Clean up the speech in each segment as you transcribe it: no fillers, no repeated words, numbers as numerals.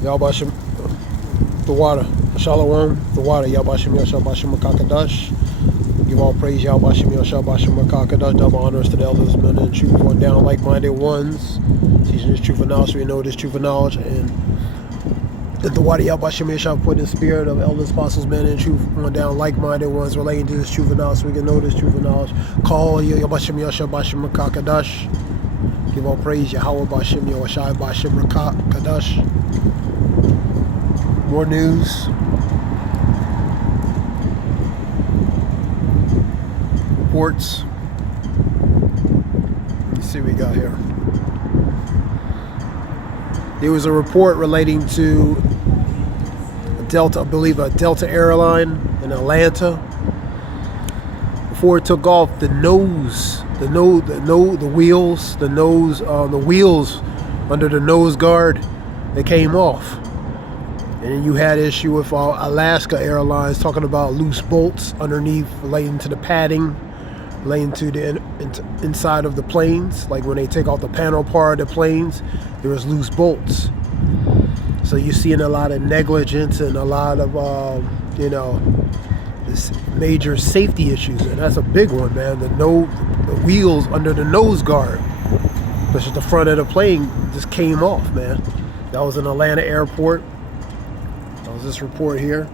Yahbashim, the water. Shalom, the water. Yahbashim Yashabashim Makakadash. Give all praise, Yahbashim Yashabashim Makakadash. Double honors to the elders, men and truth, going down like-minded ones. Teaching this truth of knowledge, so we know this truth of knowledge. And that the water Yahbashim Yashab put in the spirit of elders, apostles, men and truth, going down like-minded ones relating to this truth of knowledge, so we can know this truth of knowledge. Call Yahbashim Yashabashim Makakadash. Give all praise, Yahweh Bashim Yahweh Bashim Makakadash. More news. Reports. Let's see what we got here. There was a report relating to a Delta, I believe a Delta airline in Atlanta. Before it took off, the wheels under the nose guard, they came off. And then you had issue with Alaska Airlines talking about loose bolts underneath relating to the padding, relating to the inside of the planes. Like when they take off the panel part of the planes, there was loose bolts. So you're seeing a lot of negligence and a lot of, this major safety issues. And that's a big one, man. The wheels under the nose guard, which is the front of the plane, just came off, man. That was in Atlanta airport. That was this report here.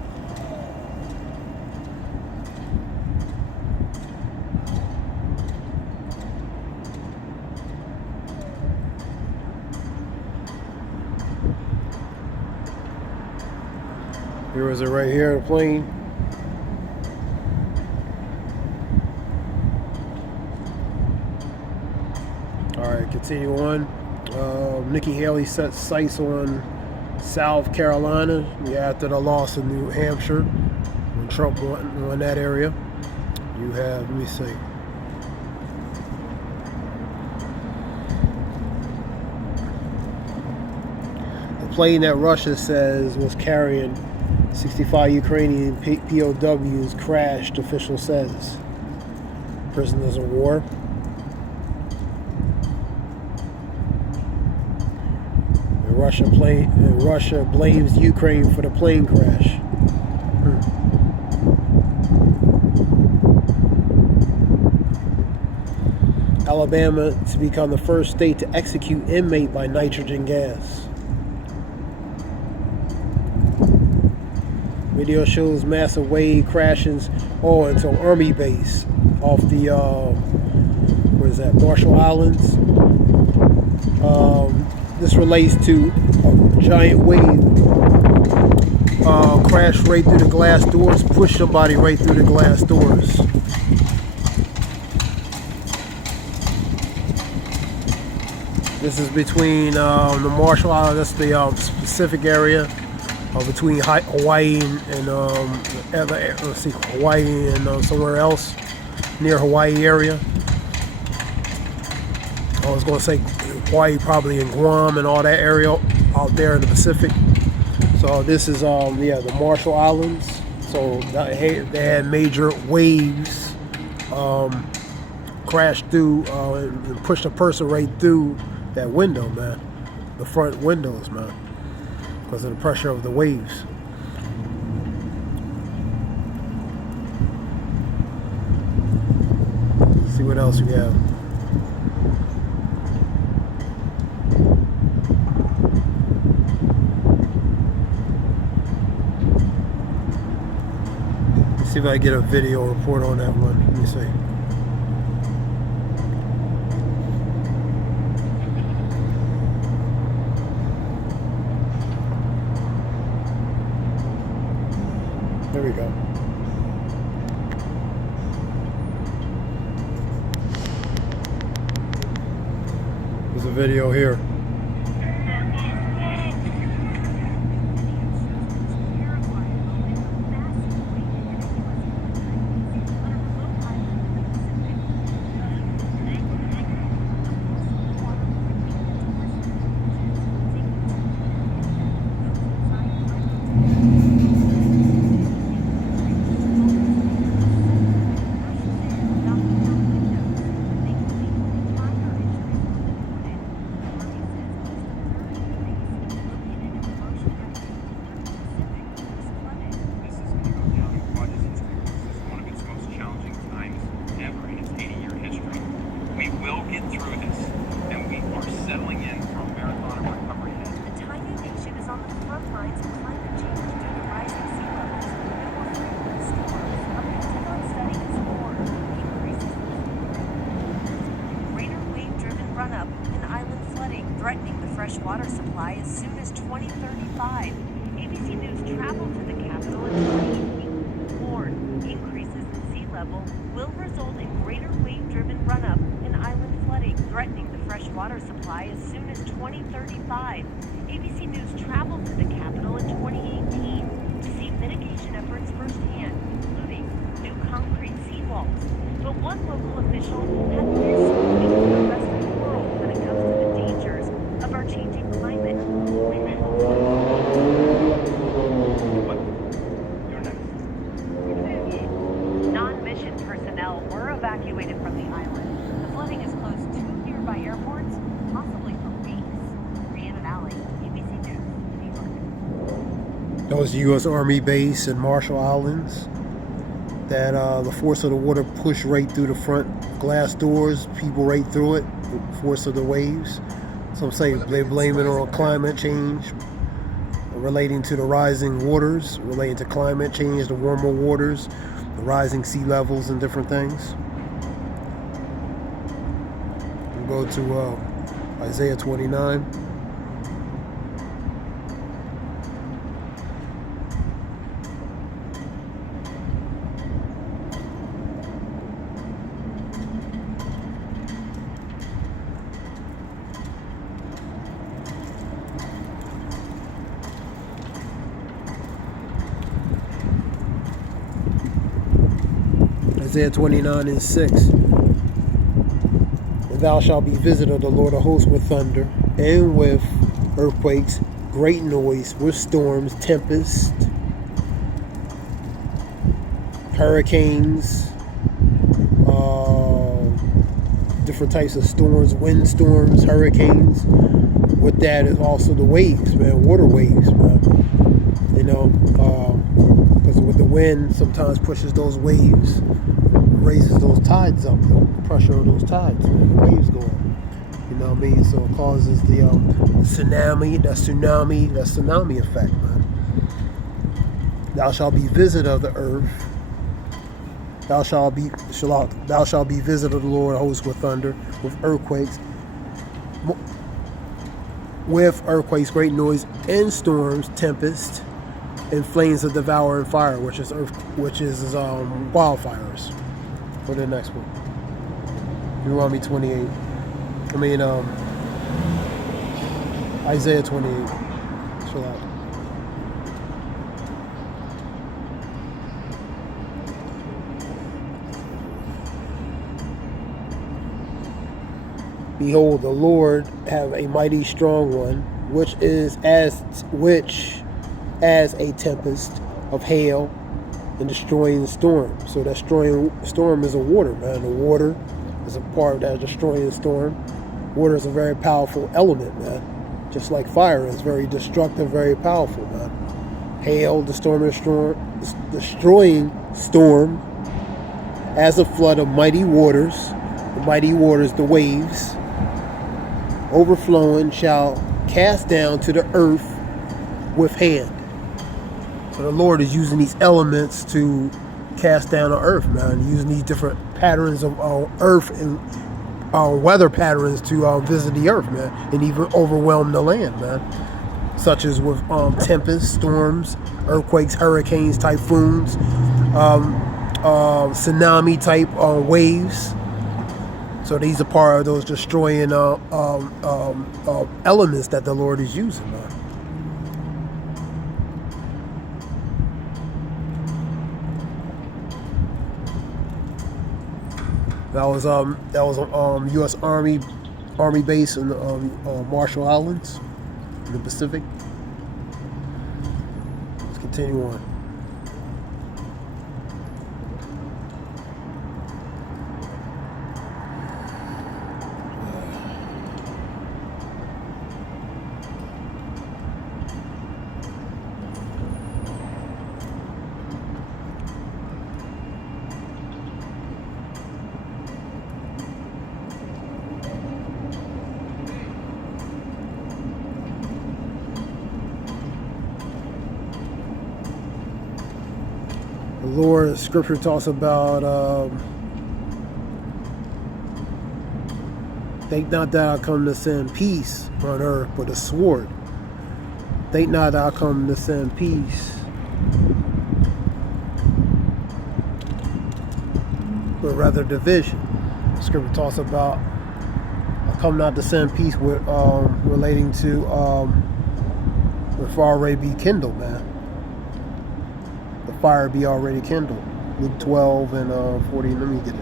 Here is it right here, the plane. Alright, continue on. Nikki Haley sets sights on South Carolina after the loss in New Hampshire when Trump won that area. You have, let me see. The plane that Russia says was carrying 65 Ukrainian POWs crashed, official says. Prisoners of war. Russia blames Ukraine for the plane crash. Alabama to become the first state to execute inmate by nitrogen gas. Video shows massive wave crashes into an army base off the where is that, Marshall Islands. This relates to a giant wave crashed right through the glass doors, pushed somebody right through the glass doors. This is between the Marshall Islands, that's the Pacific area, between Hawaii and Hawaii and somewhere else near Hawaii area. I was going to say Hawaii, probably in Guam and all that area out there in the Pacific. So this is the Marshall Islands. So they had major waves crash through and pushed a person right through that window, man. The front windows, man, because of the pressure of the waves. Let's see what else we have. See if I get a video report on that one. Let me see. There we go. There's a video here. supply as soon as 2035. ABC News traveled to the capital in 2018 warned increases in sea level will result in greater wave-driven run-up and island flooding, threatening the freshwater supply as soon as 2035. ABC News traveled to the capital in 2018 to see mitigation efforts firsthand, including new concrete seawalls. But one local official had this warning for the rest of the world when it comes to the dangers of our changing climate. Non-mission personnel were evacuated from the island. The flooding has closed 2 nearby airports, possibly for weeks. Rhiannon Alley, ABC News, New York. That was the U.S. Army base in Marshall Islands. That the force of the water pushed right through the front glass doors, people right through it, the force of the waves. Some say they blame it on climate change, relating to the rising waters, relating to climate change, the warmer waters, the rising sea levels and different things. We'll go to Isaiah 29. Isaiah 29 and 6. And thou shalt be visited of the Lord of hosts with thunder, and with earthquakes, great noise, with storms, tempests, hurricanes, different types of storms, wind storms, hurricanes. With that is also the waves, man, water waves, man. You know, because with the wind sometimes pushes those waves, raises those tides up, the pressure of those tides, the waves go up. You know what I mean? So it causes the tsunami effect, man. Thou shalt be visited of the earth. Thou shalt be visited of the Lord of hosts with thunder, with earthquakes, great noise, and storms, tempest, and flames of devouring fire, which is wildfires. For the next one, Deuteronomy 28. Isaiah 28. Chill out. Behold, the Lord have a mighty strong one, which as a tempest of hail and destroying storm. So that destroying storm is a water, man. The water is a part of that destroying storm. Water is a very powerful element, man. Just like fire is very destructive, very powerful, man. Hail, destroying storm, as a flood of mighty waters. The mighty waters, the waves, overflowing, shall cast down to the earth with hand. So the Lord is using these elements to cast down on earth, man. Using these different patterns of earth and weather patterns to visit the earth, man, and even overwhelm the land, man. Such as with tempests, storms, earthquakes, hurricanes, typhoons, tsunami type waves. So these are part of those destroying elements that the Lord is using, man. That was U.S. Army base in the Marshall Islands in the Pacific. Let's continue on. The Lord, Scripture talks about, think not that I come to send peace on earth, but a sword. Think not that I come to send peace, but rather division. The scripture talks about I come not to send peace with relating to if already be kindled, man. The fire be already kindled. Luke 12 and 40. Let me get it.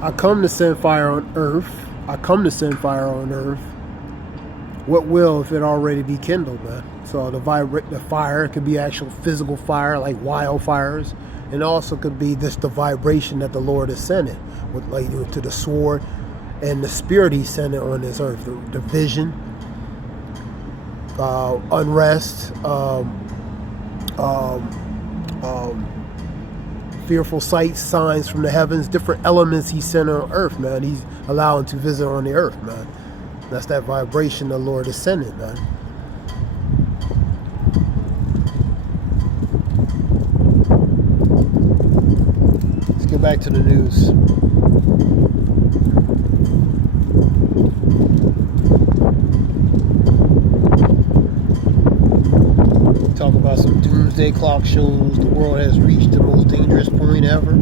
I come to send fire on earth. I come to send fire on earth. What will if it already be kindled, man? So the fire could be actual physical fire, like wildfires, and also could be just the vibration that the Lord is sending, with like to the sword and the spirit He's sending on this earth, the vision, unrest, fearful sights, signs from the heavens, different elements He's sending on earth, man. He's allowing to visit on the earth, man. That's that vibration the Lord is sending, man. Let's get back to the news. Talk about some doomsday clock shows. The world has reached the most dangerous point ever.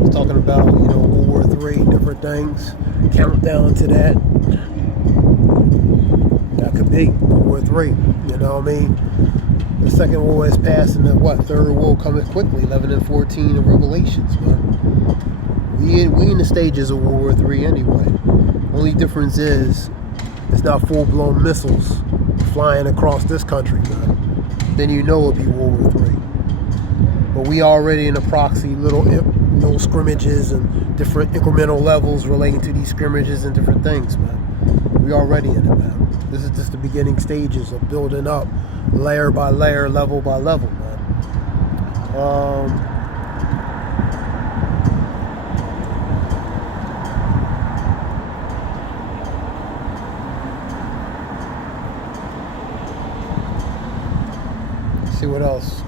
It's talking about, World War III, different things. Countdown to that. That could be World War III. You know what I mean? The second war is passed, and the third war coming quickly. 11 and 14 in Revelations, man. We in the stages of World War III anyway. Only difference is it's not full-blown missiles flying across this country, man. Then it'll be World War III. But we already in the proxy little scrimmages and different incremental levels relating to these scrimmages and different things, man. We already in it, man. This is just the beginning stages of building up, layer by layer, level by level, man. See what else?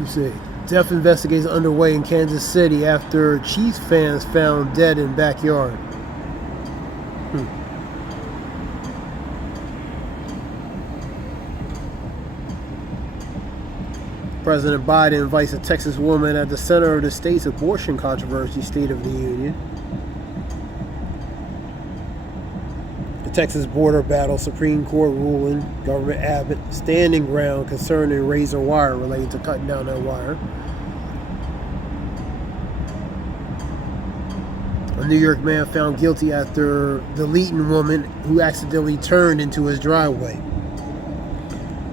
You see, death investigation underway in Kansas City after Chiefs fans found dead in backyard. President Biden invites a Texas woman at the center of the state's abortion controversy, State of the Union. The Texas border battle, Supreme Court ruling, Governor Abbott standing ground concerning razor wire related to cutting down that wire. A New York man found guilty after deleting woman who accidentally turned into his driveway.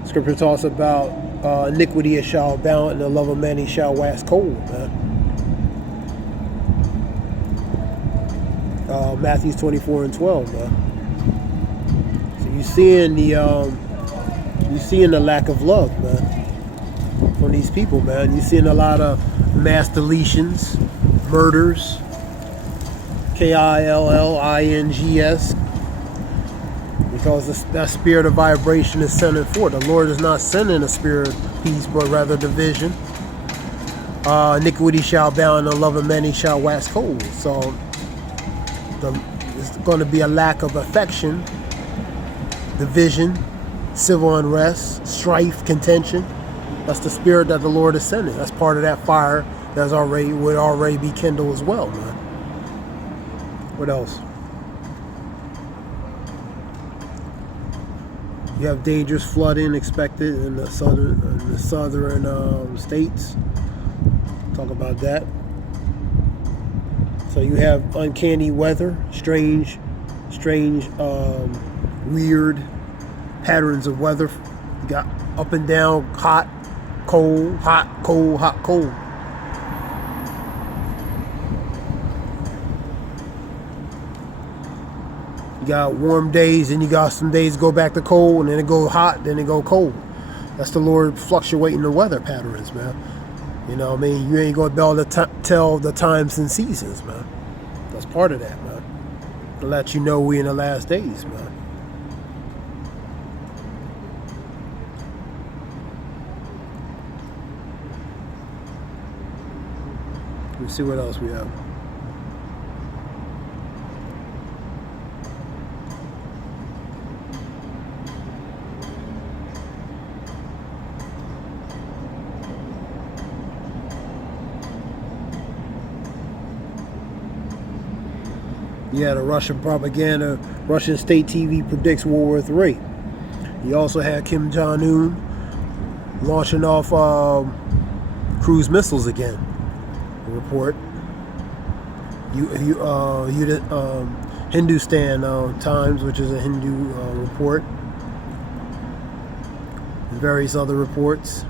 Scripture talks about iniquity shall abound and the love of many shall wax cold, man. Matthew 24 and 12, man. So you're seeing the lack of love, man, from these people, man. You're seeing a lot of mass deletions, murders, KILLINGS, because that spirit of vibration is sending forth. The Lord is not sending a spirit of peace, but rather division. Iniquity shall abound, and the love of many shall wax cold. So it's going to be a lack of affection, division, civil unrest, strife, contention. That's the spirit that the Lord is sending. That's part of that fire that would already be kindled as well, man. What else? You have dangerous flooding expected in the southern states. Talk about that. So you have uncanny weather, strange, weird patterns of weather. You got up and down, hot, cold, hot, cold, hot, cold. You got warm days, and you got some days go back to cold, and then it go hot, then it go cold. That's the Lord fluctuating the weather patterns, man. You know what I mean? You ain't going to be able to tell the times and seasons, man. That's part of that, man. To let you know we in the last days, man. Let me see what else we have. Yeah, the Russian propaganda, Russian state TV predicts World War III. You also had Kim Jong-un launching off cruise missiles again. A report. Hindustan Times, which is a Hindu report. And various other reports.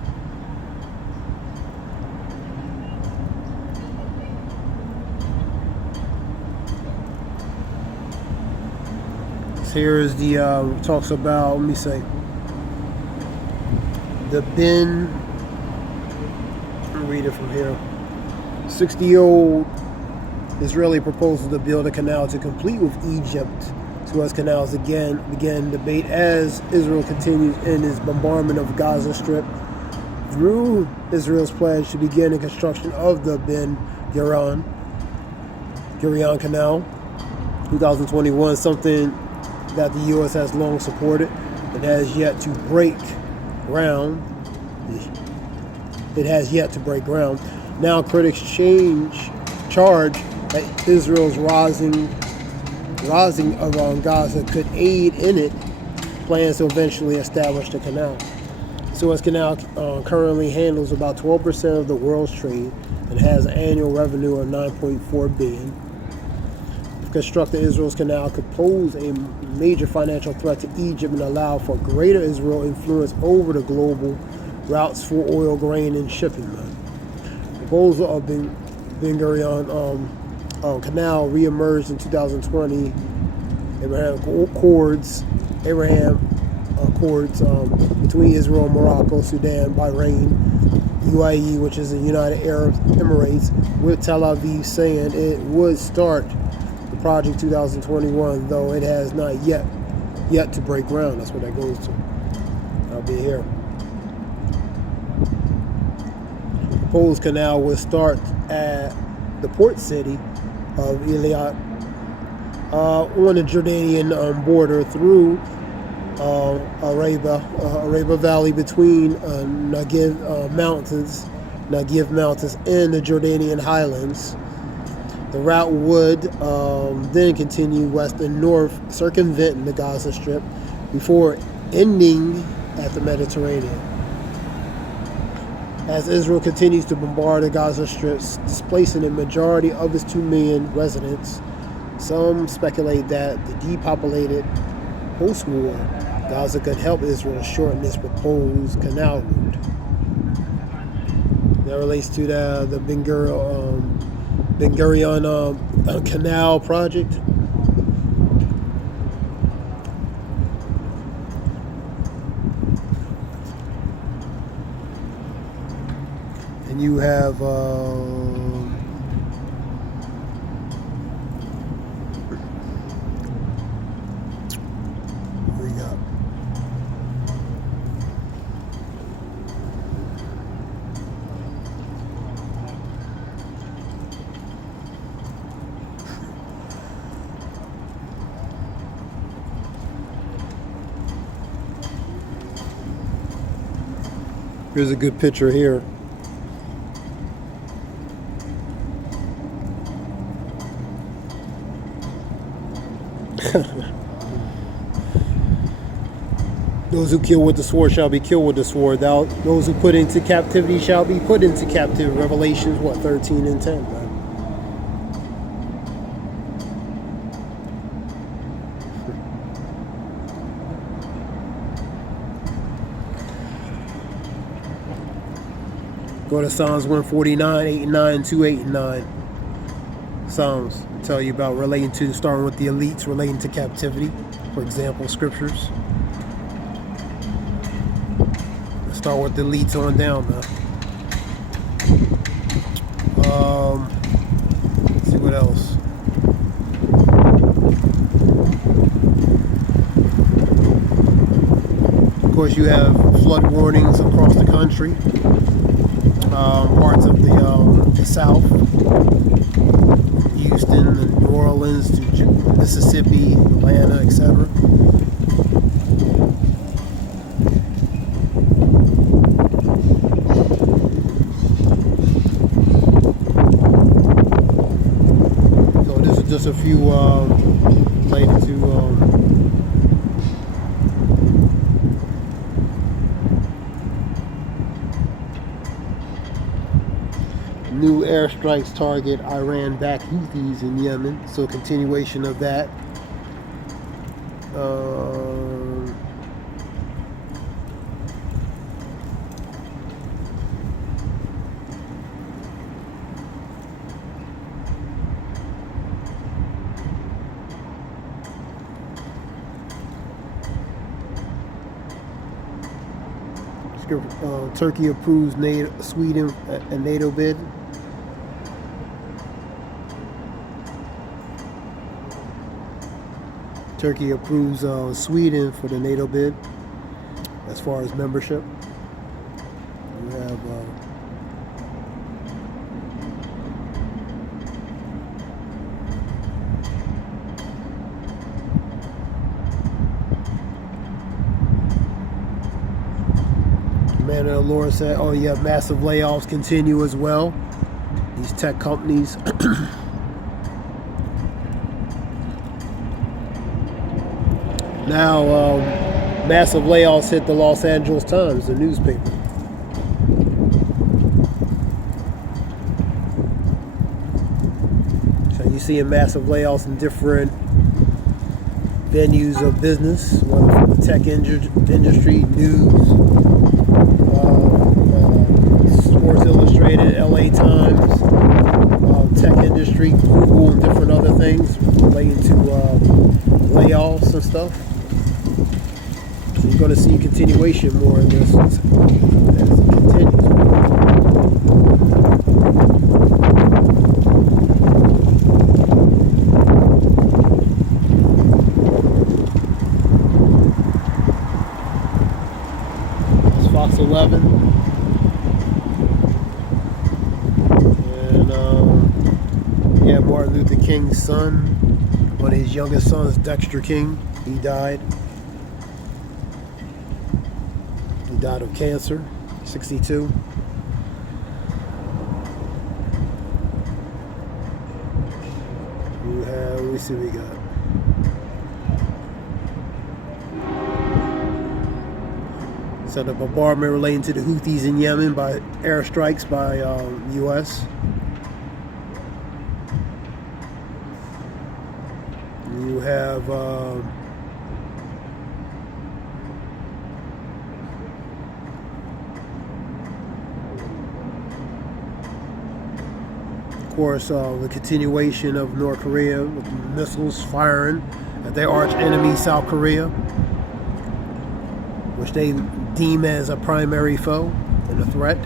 Here is the talks about, let me say, the bin. I'll read it from here. 60-year-old Israeli proposal to build a canal to complete with Egypt. Suez Canals again began debate as Israel continues in its bombardment of Gaza Strip. Through Israel's pledge to begin the construction of the Ben Gurion Canal, 2021, something that the U.S. has long supported and has yet to break ground. It has yet to break ground. Now critics charge that Israel's rising around Gaza could aid in it plans to eventually establish the canal. Suez Canal currently handles about 12% of the world's trade and has an annual revenue of $9.4 billion. Constructing Israel's canal could pose a major financial threat to Egypt and allow for greater Israel influence over the global routes for oil, grain, and shipping. The proposal of Ben Gurion Canal re-emerged in 2020. Abraham Accords between Israel, Morocco, Sudan, Bahrain, UAE, which is the United Arab Emirates, with Tel Aviv saying it would start project 2021, though it has not yet to break ground. That's what that goes to. I'll be here. The proposed canal will start at the port city of Eilat on the Jordanian border through Arabia Valley between Negev Mountains and the Jordanian highlands. The route would then continue west and north, circumventing the Gaza Strip before ending at the Mediterranean. As Israel continues to bombard the Gaza Strip, displacing a majority of its 2 million residents, some speculate that the depopulated post-war Gaza could help Israel shorten its proposed canal route. That relates to the Ben Gurion Canal project. And you have what we got? Here's a good picture here. Those who kill with the sword shall be killed with the sword. Those who put into captivity shall be put into captivity. Revelations 13 and 10, man. Go to Psalms 149, 8 and 9, 2, 8 and 9. Psalms tell you about relating to, starting with the elites, relating to captivity. For example, scriptures. Let's start with the elites on down, man. Let's see what else. Of course, you have flood warnings across the country. Parts of the South, Houston, and New Orleans to Mississippi, Atlanta, etc. So this is just a few related to new airstrikes target Iran-backed Houthis in Yemen. So continuation of that. Turkey approves Sweden a NATO bid. Turkey approves Sweden for the NATO bid as far as membership. We have Commander Laura said, oh yeah, massive layoffs continue as well. These tech companies. Now, massive layoffs hit the Los Angeles Times, the newspaper. So you see massive layoffs in different venues of business, whether from the tech industry, news, Sports Illustrated, LA Times, tech industry, Google, and different other things relating to layoffs and stuff. So you're going to see continuation more in this as it continues. It's Fox 11. And yeah, Martin Luther King's son, one of his youngest sons, Dexter King, he died. He died of cancer, 62. Let me see what we got. So the bombardment relating to the Houthis in Yemen by airstrikes by U.S. You have of course the continuation of North Korea with missiles firing at their arch enemy South Korea, which they deem as a primary foe and a threat.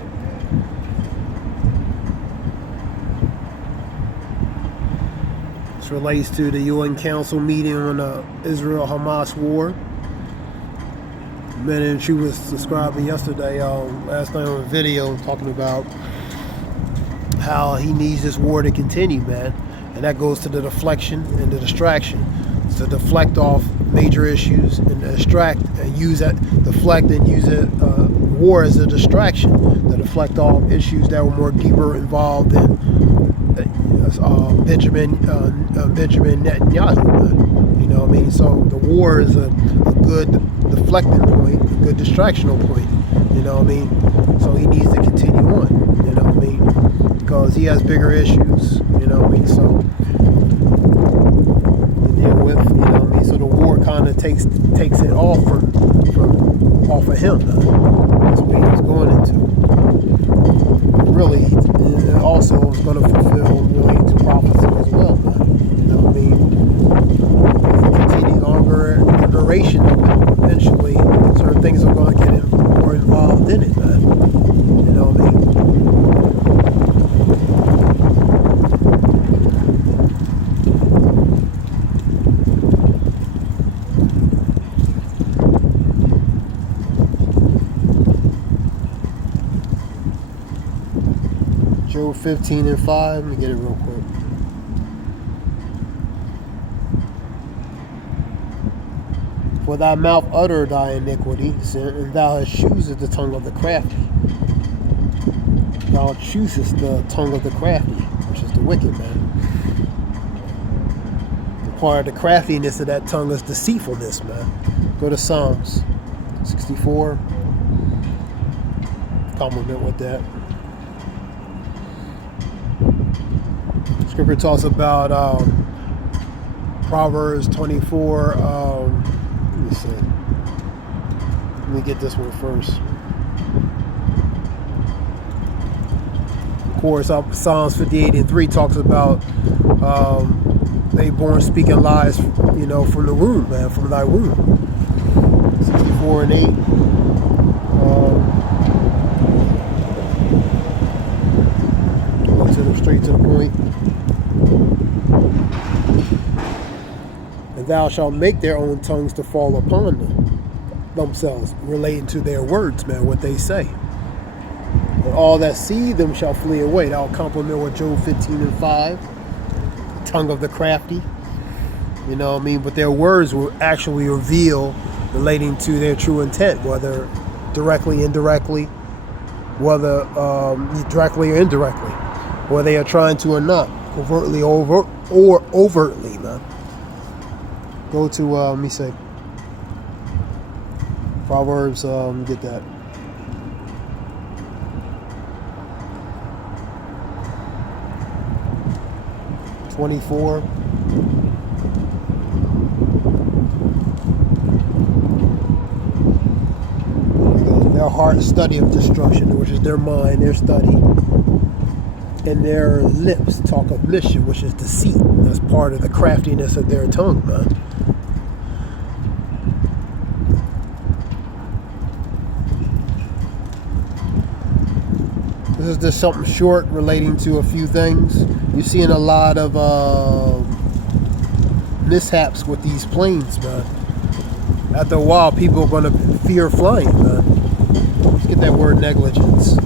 This relates to the UN Council meeting on the Israel-Hamas war. And she was describing yesterday, last night on a video, talking about how he needs this war to continue, man. And that goes to the deflection and the distraction. It's to deflect off major issues and distract and use that, deflect and use it, war as a distraction to deflect off issues that were more deeper involved in Benjamin Netanyahu. You know what I mean? So the war is a good deflecting point, a good distractional point. You know what I mean? So he needs to continue on. You know what I mean? Because he has bigger issues. You know what I mean? So to deal with. You know what I mean? So the war kind of takes it off from off of him. That's what he was going into. Really, it also is going to fulfill relating to prophecy as well. Job 15:5. Let me get it real quick. For thy mouth utter thy iniquity, and thou hast choosed the tongue of the crafty. Thou choosest the tongue of the crafty, which is the wicked man. The part of the craftiness of that tongue is deceitfulness, man. Go to Psalms 64. Compliment with that. Scripture talks about Proverbs 24. Let me see. Let me get this one first. Of course, Psalms 58:3 talks about they born speaking lies, from the womb, man, from thy womb. 64:8. Straight to the point. And thou shalt make their own tongues to fall upon themselves, relating to their words, man, what they say. And all that see them shall flee away. That'll complement with Job 15:5. The tongue of the crafty. You know what I mean? But their words will actually reveal relating to their true intent, whether directly, indirectly, whether directly or indirectly, whether they are trying to or not, covertly or overtly, man. Go to, let me say, Proverbs, get that. (24). Their heart study of destruction, which is their mind, their study. And their lips talk of mischief, which is deceit. That's part of the craftiness of their tongue, man. This is just something short relating to a few things. You're seeing a lot of mishaps with these planes, man. After a while, people are going to fear flying, man. Let's get that word negligence.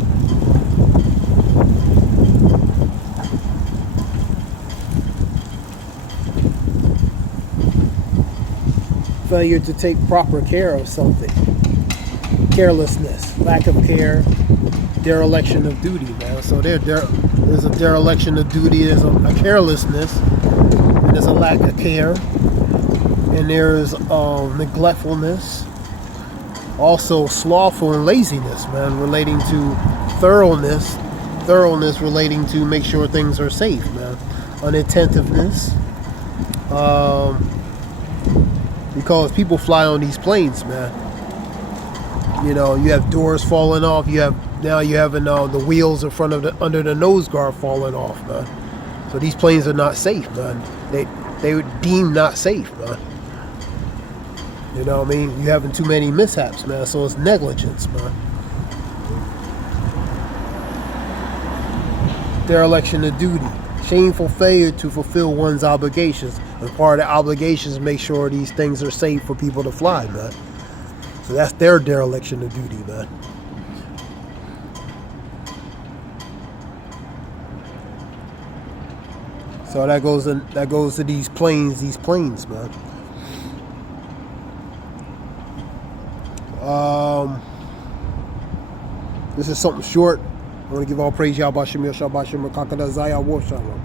Failure to take proper care of something. Carelessness, lack of care, dereliction of duty, man. So there's a dereliction of duty, there's a carelessness, and there's a lack of care, and there's neglectfulness, also slothful and laziness, man, relating to thoroughness relating to make sure things are safe, man. Unattentiveness, because people fly on these planes, man. You have doors falling off. Now you're having the wheels in front of under the nose guard falling off, man. So these planes are not safe, man. They would deem not safe, man. You know what I mean? You're having too many mishaps, man. So it's negligence, man. Dereliction of duty, shameful failure to fulfill one's obligations. And part of the obligations is make sure these things are safe for people to fly, man. So that's their dereliction of duty, man. So that goes to these planes, man. This is something short. I want to give all praise Yahweh Shem Yahweh Shem Kakada Zaya War Shalom.